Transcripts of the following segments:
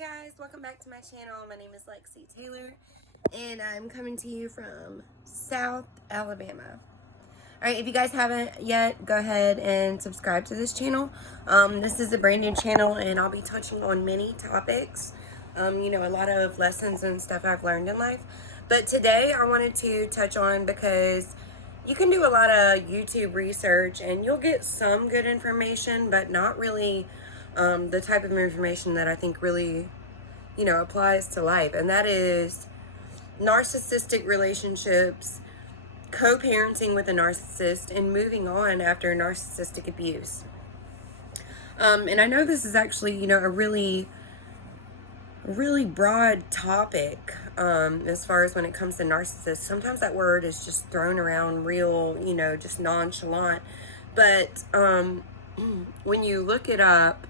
guys, welcome back to my channel. My name is Lexi Taylor and I'm coming to you from South Alabama. Alright, if you guys haven't yet, go ahead and subscribe to this channel. This is a brand new channel and I'll be touching on many topics. A lot of lessons and stuff I've learned in life. But today I wanted to touch on, because you can do a lot of YouTube research and you'll get some good information, but not really the type of information that I think really, applies to life. And that is narcissistic relationships, co-parenting with a narcissist, and moving on after narcissistic abuse. And I know this is actually, a really broad topic as far as when it comes to narcissists. Sometimes that word is just thrown around real, just nonchalant. But when you look it up,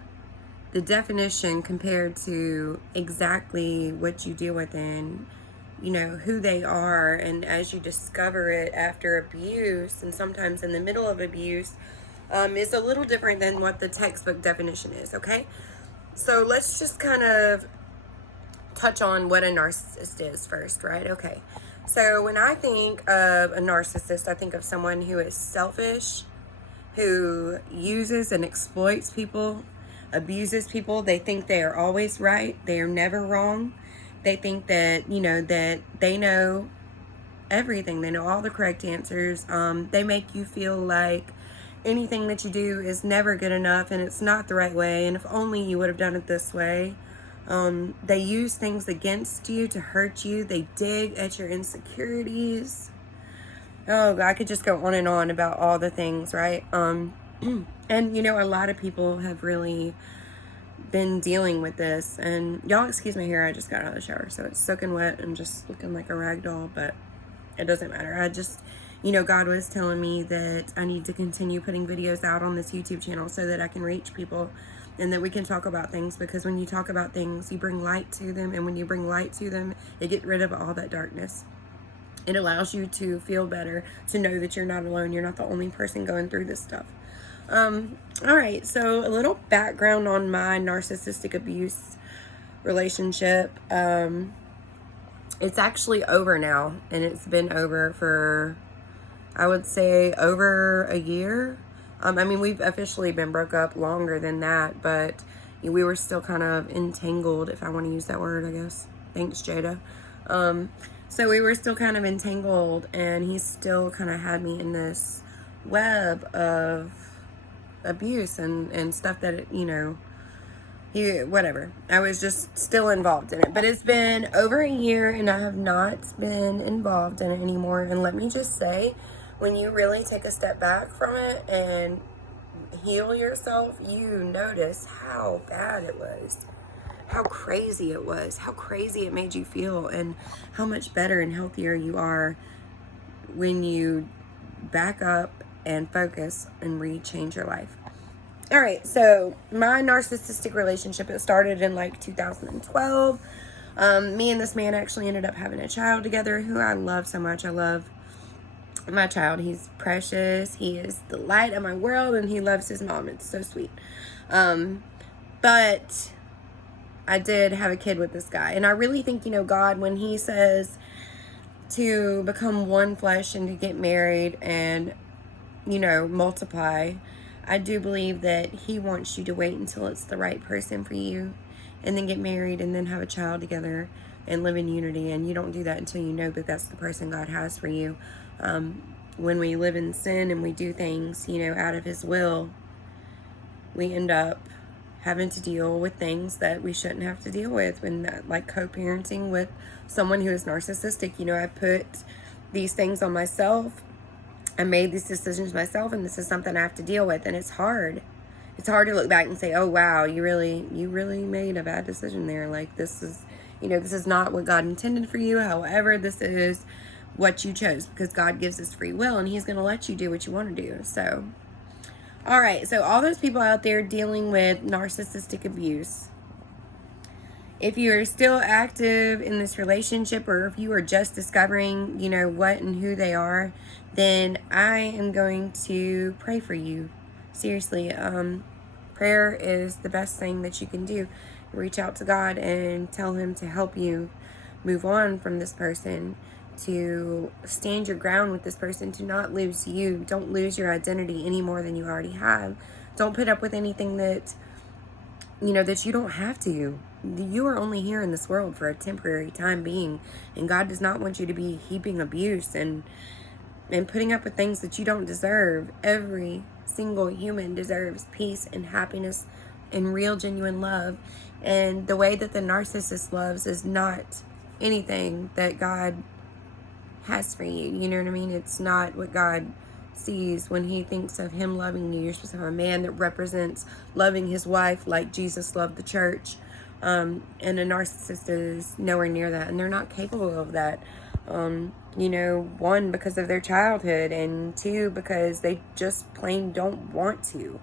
the definition compared to exactly what you deal with and, who they are, and as you discover it after abuse and sometimes in the middle of abuse, is a little different than what the textbook definition is, okay? So let's just kind of touch on what a narcissist is first, right? Okay. So when I think of a narcissist, I think of someone who is selfish, who uses and exploits people, abuses people. They think they are always right. They are never wrong. They think that, that they know everything. They know all the correct answers. They make you feel like anything that you do is never good enough and it's not the right way. And if only you would have done it this way. They use things against you to hurt you. They dig at your insecurities. Oh, I could just go on and on about all the things, right? And, a lot of people have really been dealing with this. And y'all excuse my hair, I just got out of the shower, so it's soaking wet and just looking like a rag doll, but it doesn't matter. I just, God was telling me that I need to continue putting videos out on this YouTube channel so that I can reach people and that we can talk about things, because when you talk about things, you bring light to them, and when you bring light to them, it gets rid of all that darkness. It allows you to feel better, to know that you're not alone. You're not the only person going through this stuff. All right, so a little background on my narcissistic abuse relationship. It's actually over now, and it's been over for, I would say, over a year. We've officially been broke up longer than that, but we were still kind of entangled, if I want to use that word, I guess. Thanks, Jada. So we were still kind of entangled, and he still kind of had me in this web of abuse and stuff that, whatever. I was just still involved in it. But it's been over a year, and I have not been involved in it anymore. And let me just say, when you really take a step back from it and heal yourself, you notice how bad it was. How crazy it was, how crazy it made you feel, and how much better and healthier you are when you back up and focus and change your life. All right, so my narcissistic relationship, it started in like 2012. Me and this man actually ended up having a child together who I love so much. I love my child. He's precious. He is the light of my world, and he loves his mom. It's so sweet. But I did have a kid with this guy. And I really think, God, when he says to become one flesh and to get married and, multiply, I do believe that he wants you to wait until it's the right person for you and then get married and then have a child together and live in unity. And you don't do that until you know that that's the person God has for you. When we live in sin and we do things, out of his will, we end up having to deal with things that we shouldn't have to deal with, when that, like co-parenting with someone who is narcissistic. I put these things on myself. I made these decisions myself, and this is something I have to deal with, and it's hard. It's hard to look back and say, oh wow, you really made a bad decision there. Like, this is, this is not what God intended for you. However, this is what you chose, because God gives us free will, and he's going to let you do what you want to do. So all right, so all those people out there dealing with narcissistic abuse, if you are still active in this relationship, or if you are just discovering, what and who they are, then I am going to pray for you. Seriously, prayer is the best thing that you can do. reach out to God and tell him to help you move on from this person, to stand your ground with this person, to not lose you. Don't lose your identity any more than you already have. Don't put up with anything that, that you don't have to. You are only here in this world for a temporary time being, and God does not want you to be heaping abuse and putting up with things that you don't deserve. Every single human deserves peace and happiness and real, genuine love. And the way that the narcissist loves is not anything that God has for you. You know what I mean? It's not what God sees when he thinks of him loving you. You're supposed to have a man that represents loving his wife like Jesus loved the church. And a narcissist is nowhere near that, and they're not capable of that. One, because of their childhood, and two, because they just plain don't want to.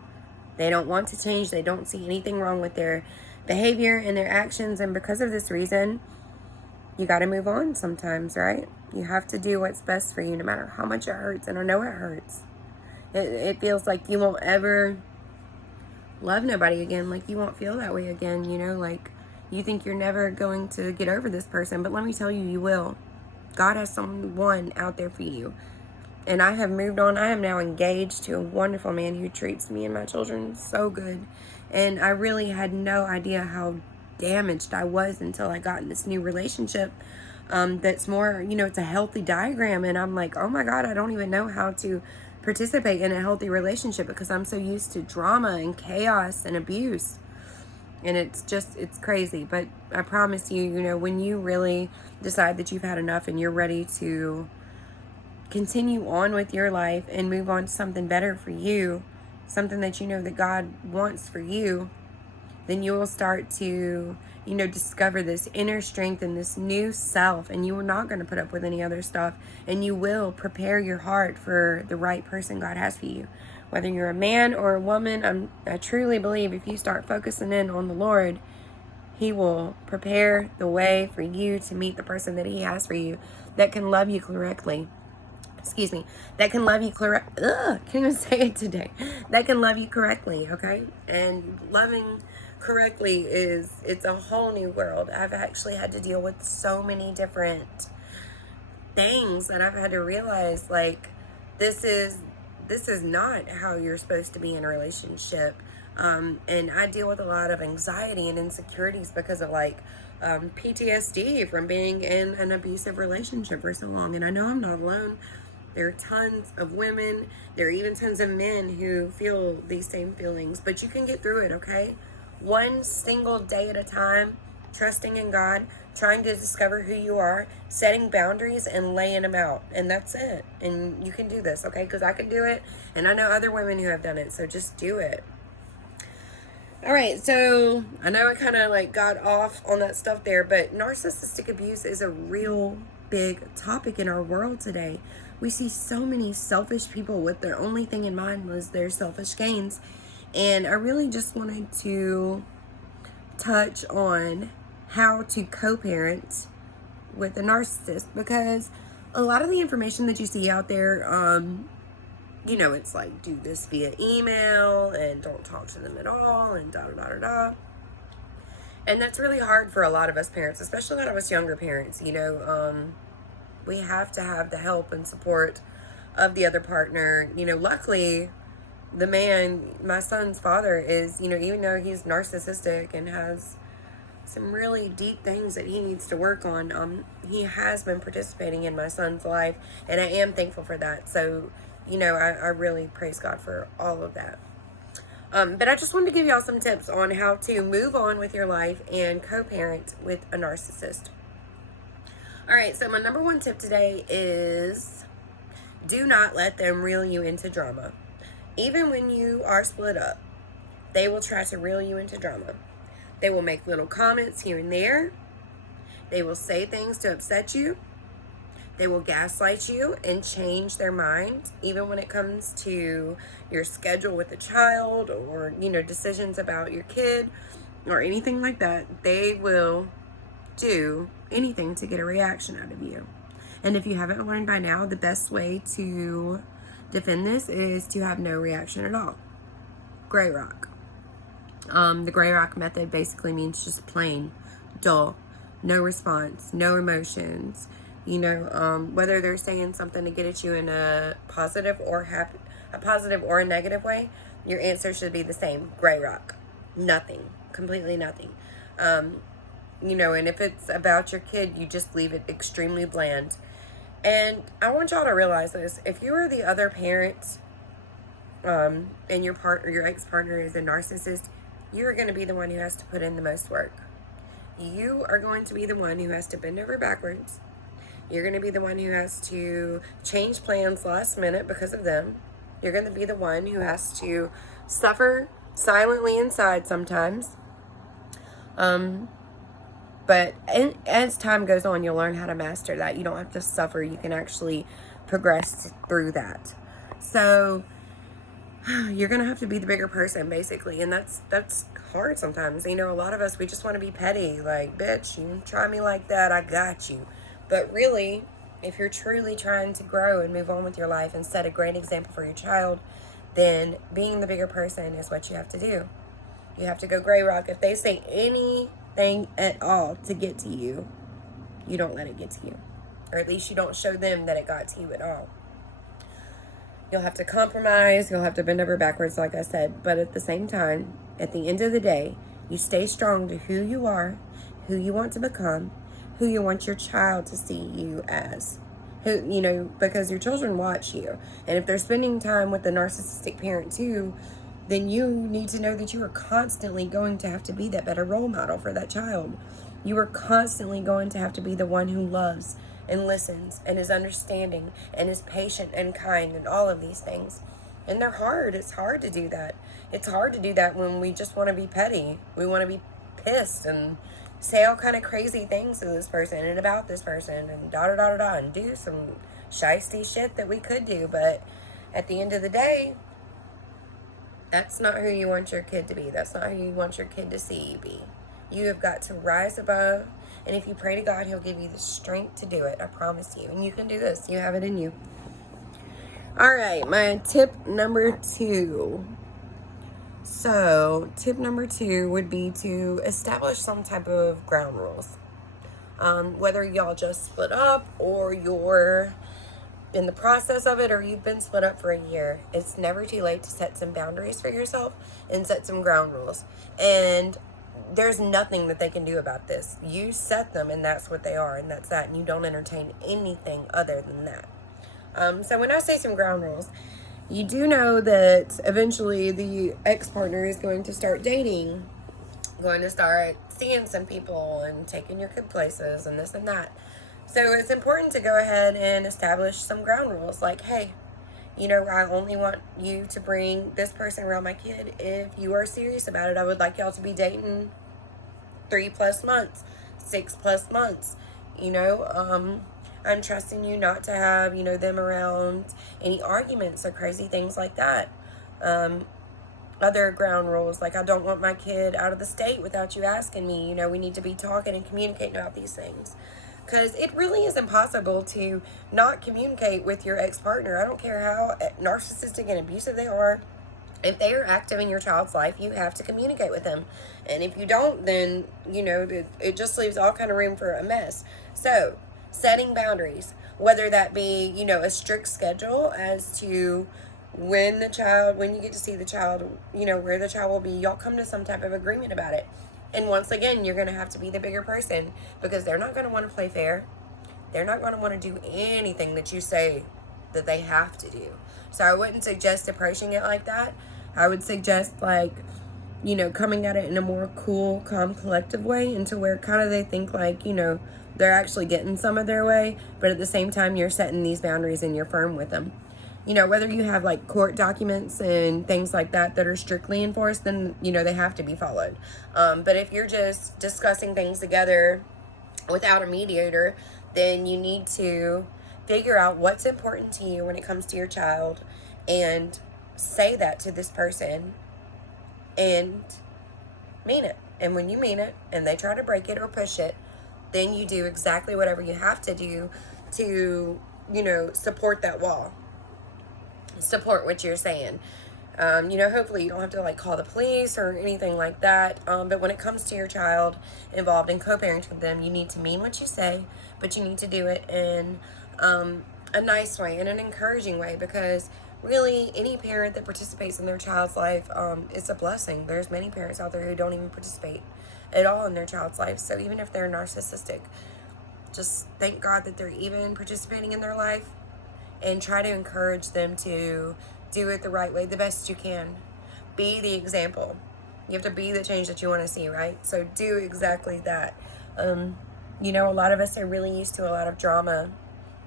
They don't want to change. They don't see anything wrong with their behavior and their actions, and because of this reason, you got to move on sometimes, right? You have to do what's best for you, no matter how much it hurts, and I know it hurts. It feels like you won't ever love nobody again, like you won't feel that way again, like you think you're never going to get over this person, but let me tell you, you will. God has someone out there for you. And I have moved on. I am now engaged to a wonderful man who treats me and my children so good. And I really had no idea how damaged I was until I got in this new relationship that's more, it's a healthy diagram. And I'm like, oh my God, I don't even know how to participate in a healthy relationship because I'm so used to drama and chaos and abuse. And it's crazy. But I promise you, when you really decide that you've had enough and you're ready to continue on with your life and move on to something better for you, something that that God wants for you, then you will start to, discover this inner strength and this new self, and you are not going to put up with any other stuff, and you will prepare your heart for the right person God has for you. Whether you're a man or a woman, I truly believe if you start focusing in on the Lord, he will prepare the way for you to meet the person that he has for you that can love you correctly. That can love you can't even say it today. That can love you correctly, okay? And loving correctly it's a whole new world. I've actually had to deal with so many different things that I've had to realize, like, this is not how you're supposed to be in a relationship. And I deal with a lot of anxiety and insecurities because of PTSD from being in an abusive relationship for so long. And I know I'm not alone. There are tons of women, there are even tons of men who feel these same feelings, but you can get through it, okay? One single day at a time, trusting in God, trying to discover who you are, setting boundaries and laying them out. And that's it. And you can do this, okay? Because I can do it, and I know other women who have done it, so just do it. All right, so I know I kind of got off on that stuff there, but narcissistic abuse is a real big topic in our world today. We see so many selfish people with their only thing in mind was their selfish gains. And I really just wanted to touch on how to co-parent with a narcissist, because a lot of the information that you see out there, it's like, do this via email and don't talk to them at all and da-da-da-da-da. And that's really hard for a lot of us parents, especially a lot of us younger parents, we have to have the help and support of the other partner. Luckily, the man, my son's father, is, even though he's narcissistic and has some really deep things that he needs to work on, he has been participating in my son's life, and I am thankful for that. So, I really praise God for all of that. But I just wanted to give y'all some tips on how to move on with your life and co-parent with a narcissist. All right, so my number one tip today is do not let them reel you into drama. Even when you are split up, they will try to reel you into drama. They will make little comments here and there. They will say things to upset you. They will gaslight you and change their mind, even when it comes to your schedule with a child or, decisions about your kid or anything like that. They will do anything to get a reaction out of you. And if you haven't learned by now, the best way to defend this is to have no reaction at all. Gray rock. The gray rock method basically means just plain, dull, no response, no emotions. Whether they're saying something to get at you in a positive or a positive or a negative way, your answer should be the same. Gray rock. Nothing. Completely nothing. And if it's about your kid, you just leave it extremely bland. And I want y'all to realize this. If you are the other parent, and your ex-partner is a narcissist, you are going to be the one who has to put in the most work. You are going to be the one who has to bend over backwards. You're going to be the one who has to change plans last minute because of them. You're going to be the one who has to suffer silently inside sometimes. But as time goes on, you'll learn how to master that. You don't have to suffer. You can actually progress through that. So you're going to have to be the bigger person, basically. And that's hard sometimes. A lot of us, we just want to be petty. Like, bitch, you try me like that, I got you. But really, if you're truly trying to grow and move on with your life and set a great example for your child, then being the bigger person is what you have to do. You have to go gray rock. If they say anything at all to get to you, you don't let it get to you. Or at least you don't show them that it got to you at all. You'll have to compromise. You'll have to bend over backwards, like I said. But at the same time, at the end of the day, you stay strong to who you are, who you want to become, who you want your child to see you as. Because your children watch you. And if they're spending time with the narcissistic parent too, then you need to know that you are constantly going to have to be that better role model for that child. You are constantly going to have to be the one who loves and listens and is understanding and is patient and kind and all of these things. And they're hard. It's hard to do that. It's hard to do that when we just want to be petty. We want to be pissed and say all kind of crazy things to this person and about this person and and do some shiesty shit that we could do. But at the end of the day, that's not who you want your kid to be. That's not who you want your kid to see you be. You have got to rise above. And if you pray to God, He'll give you the strength to do it. I promise you. And you can do this. You have it in you. All right. My tip number 2. So, tip number 2 would be to establish some type of ground rules. Whether y'all just split up or you're in the process of it or you've been split up for a year, it's never too late to set some boundaries for yourself and set some ground rules. And there's nothing that they can do about this. You set them and that's what they are and that's that. And you don't entertain anything other than that. So when I say some ground rules, you do know that eventually the ex-partner is going to start dating, going to start seeing some people and taking your kid places and this and that. So it's important to go ahead and establish some ground rules like, hey, I only want you to bring this person around my kid if you are serious about it. I would like y'all to be dating 3+ months, 6+ months. I'm trusting you not to have, them around any arguments or crazy things like that. Other ground rules, like I don't want my kid out of the state without you asking me. We need to be talking and communicating about these things. Because it really is impossible to not communicate with your ex-partner. I don't care how narcissistic and abusive they are. If they are active in your child's life, you have to communicate with them. And if you don't, then, it just leaves all kind of room for a mess. So, setting boundaries, whether that be, a strict schedule as to when you get to see the child, where the child will be, y'all come to some type of agreement about it. And once again, you're going to have to be the bigger person because they're not going to want to play fair. They're not going to want to do anything that you say that they have to do. So I wouldn't suggest approaching it like that. I would suggest coming at it in a more cool, calm, collective way into where kind of they think like, they're actually getting some of their way. But at the same time, you're setting these boundaries and you're firm with them. Whether you have like court documents and things like that are strictly enforced, then, they have to be followed. But if you're just discussing things together without a mediator, then you need to figure out what's important to you when it comes to your child and say that to this person and mean it. And when you mean it and they try to break it or push it, then you do exactly whatever you have to do to, support that wall. Support what you're saying. Hopefully you don't have to like call the police or anything like that. But when it comes to your child involved in co-parenting with them, you need to mean what you say, but you need to do it in a nice way, in an encouraging way, because really any parent that participates in their child's life is a blessing. There's many parents out there who don't even participate at all in their child's life. So even if they're narcissistic, just thank God that they're even participating in their life, and try to encourage them to do it the right way, the best you can. Be the example. You have to be the change that you want to see, right? So do exactly that. A lot of us are really used to a lot of drama,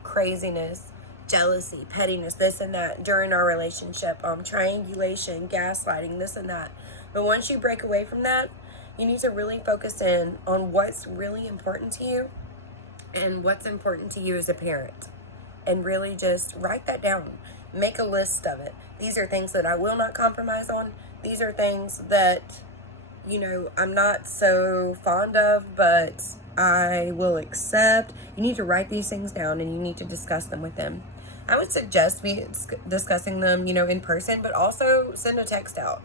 craziness, jealousy, pettiness, this and that during our relationship, triangulation, gaslighting, this and that. But once you break away from that, you need to really focus in on what's really important to you and what's important to you as a parent. And really just write that down. Make a list of it. These are things that I will not compromise on. These are things that, I'm not so fond of, but I will accept. You need to write these things down and you need to discuss them with them. I would suggest discussing them, in person, but also send a text out.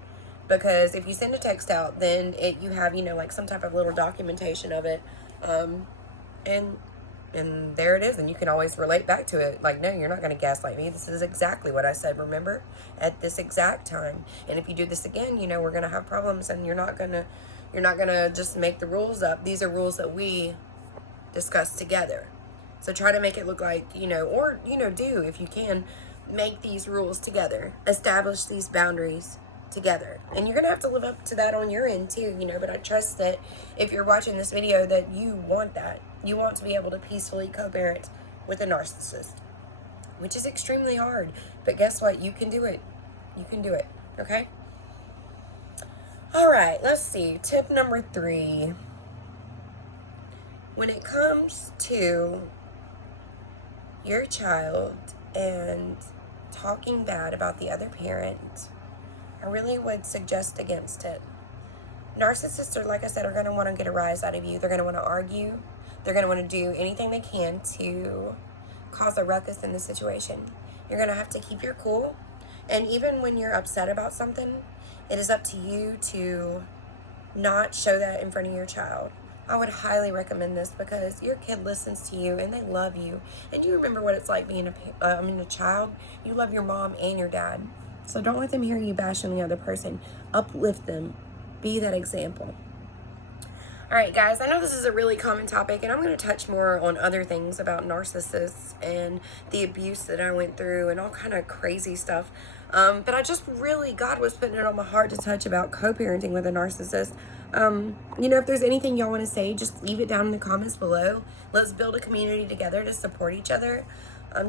Because if you send a text out, then you have, like some type of little documentation of it. And there it is, and you can always relate back to it. Like, no, you're not going to gaslight me. This is exactly what I said, remember? At this exact time. And if you do this again, we're going to have problems, and you're not going to just make the rules up. These are rules that we discussed together. So try to make it look like, or, do, if you can, make these rules together. Establish these boundaries together. And you're going to have to live up to that on your end too, but I trust that if you're watching this video that you want that. You want to be able to peacefully co-parent with a narcissist, which is extremely hard. But guess what? You can do it. You can do it. Okay? All right. Let's see. Tip number 3. When it comes to your child and talking bad about the other parent, I really would suggest against it. Narcissists are, like I said, are going to want to get a rise out of you. They're going to want to argue. They're going to want to do anything they can to cause a ruckus in the situation. You're going to have to keep your cool. And even when you're upset about something, it is up to you to not show that in front of your child. I would highly recommend this because your kid listens to you and they love you. And you remember what it's like being a child. You love your mom and your dad. So don't let them hear you bashing the other person. Uplift them. Be that example. All right, guys, I know this is a really common topic, and I'm going to touch more on other things about narcissists and the abuse that I went through and all kind of crazy stuff. But I just really, God was putting it on my heart to touch about co-parenting with a narcissist. If there's anything y'all want to say, just leave it down in the comments below. Let's build a community together to support each other.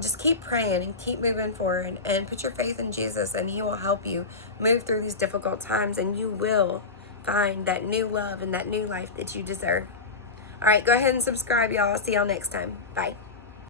Just keep praying and keep moving forward and put your faith in Jesus, and He will help you move through these difficult times, and you will find that new love and that new life that you deserve. All right, go ahead and subscribe, y'all. I'll see y'all next time. Bye.